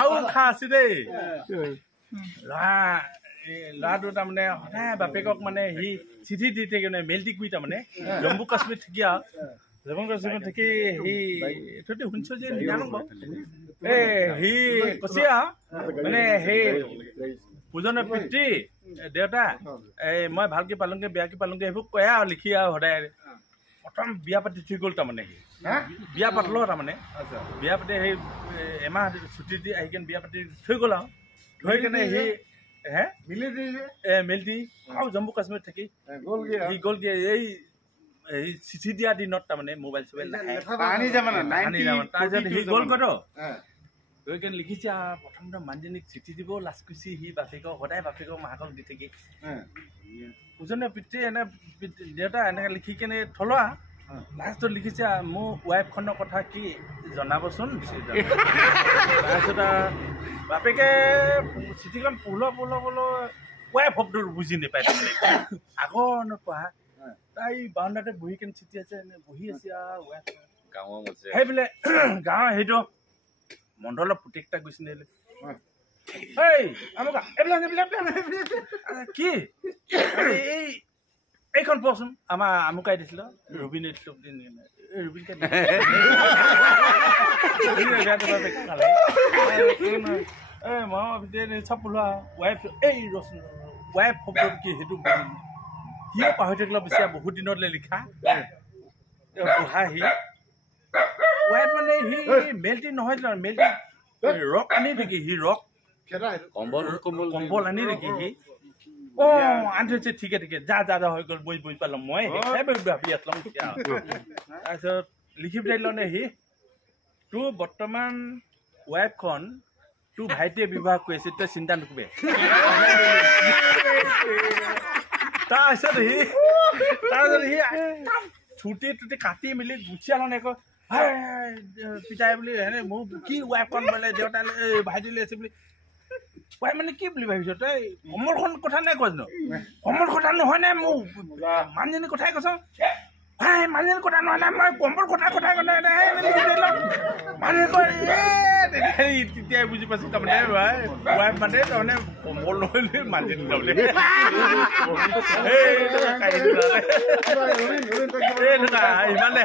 আৰু খা আছে দেই ল'ৰাটো তাৰমানে সদায় বাপেকক মানে সি চিঠি দি থাকে মানে মেইল দি কৰি তাৰমানে জম্মু কাশ্মীৰ থাকি জম্মু কাশ্মীৰ থাকি সি এইটো শুনিছ যে জানো বাৰু সি কৈছে মানে সেই পূজনৰ পিতৃ দেউতা মই ভালকে পালোগে বেয়াকে পালোগে সেইবোৰ কয় আৰু লিখি আৰু সদায় প্ৰথম বিয়া পাতি থৈ গ'ল তাৰমানে সি বিয়া পাতলো তাৰমানে বিয়া পাতি সেই এমাহ ছুটি দি আহি কেনে বিয়া পাতি থৈ গ'ল আৰু থৈ কেনে সি মেল দি আৰু জম্মু কাশ্মীৰত থাকি সি গ'লগে এই চিঠি দিয়া দিনত তাৰমানে মোবাইল চোবাইল তাৰপিছত সি গ'ল কত গৈ কেনে লিখিছে প্ৰথমতে মানুহজনীক চিঠি দিব লাজ কৰিছে সি বাপেকক সদায় বাপেকক মাকক দি থাকি পূজনীয় পিতৃ এনে দেউতা এনেকে লিখি কেনে থলোৱা লাষ্টত লিখিছে মোৰ ৱাইফখনৰ কথা কি জনাবচোন তাৰপিছত বাপেকে চিঠিখন পঢ়লো ৱাইফ শব্দটো বুজি নাপায় আগৰ নপঢ়া তাই বাউণ্ডাতে বহি কেনে চিঠি আছে বহি আছে ৱাইফ সেইবোলে গাঁৱৰ সেইটো মণ্ডলৰ পুতেকটা গৈছে নে কি এইখন পচোন আমাৰ আমুকাই দিছিল ৰবিনে চব পঢ়োৱা ৱাইফ এই ৱাইফ শব্দ কি সেইটো সিও পাহৰি থাকিলে বেছি বহুত দিনলৈ লিখা পঢ়া সি ৱাইফ মানে সি মেলটি নহয় মেলটি ৰক আনি নেকি সি ৰক কম্বল আনি নেকি সি আনি থৈছে ঠিকে যা হৈ গ'ল বহি পালো মই ভাবি আছিলো তাৰপিছত লিখি পেলাইল নে সি তোৰ বৰ্তমান ৱাইফখন তোৰ ভাইটিয়ে ব্যৱহাৰ কৰি আছে তই চিন্তা নকৰিবি তাৰপিছত সি ছুটি টুটি কাটি মেলি গুচি আনো আকৌ পিতাই বুলি মোৰ কি ৱাইফখন বোলে দেউতাই ভাইটিলৈ আছে বুলি ৱাইফ মানে কি বুলি ভাবিছ তই কমলখন কথা নাই কৈছ ন কমল কথা নহয় নাই মোৰ মানুহজনী কথাই কৈছ মানুহজনী কথা নহয় নাই মই কমল কথাই মানুহে কয় তেতিয়াই বুজি পাইছো তাৰমানে ৱাইফ মানে তাৰমানে কমল নহলে মানুহজনী তাৰমানে ইমানে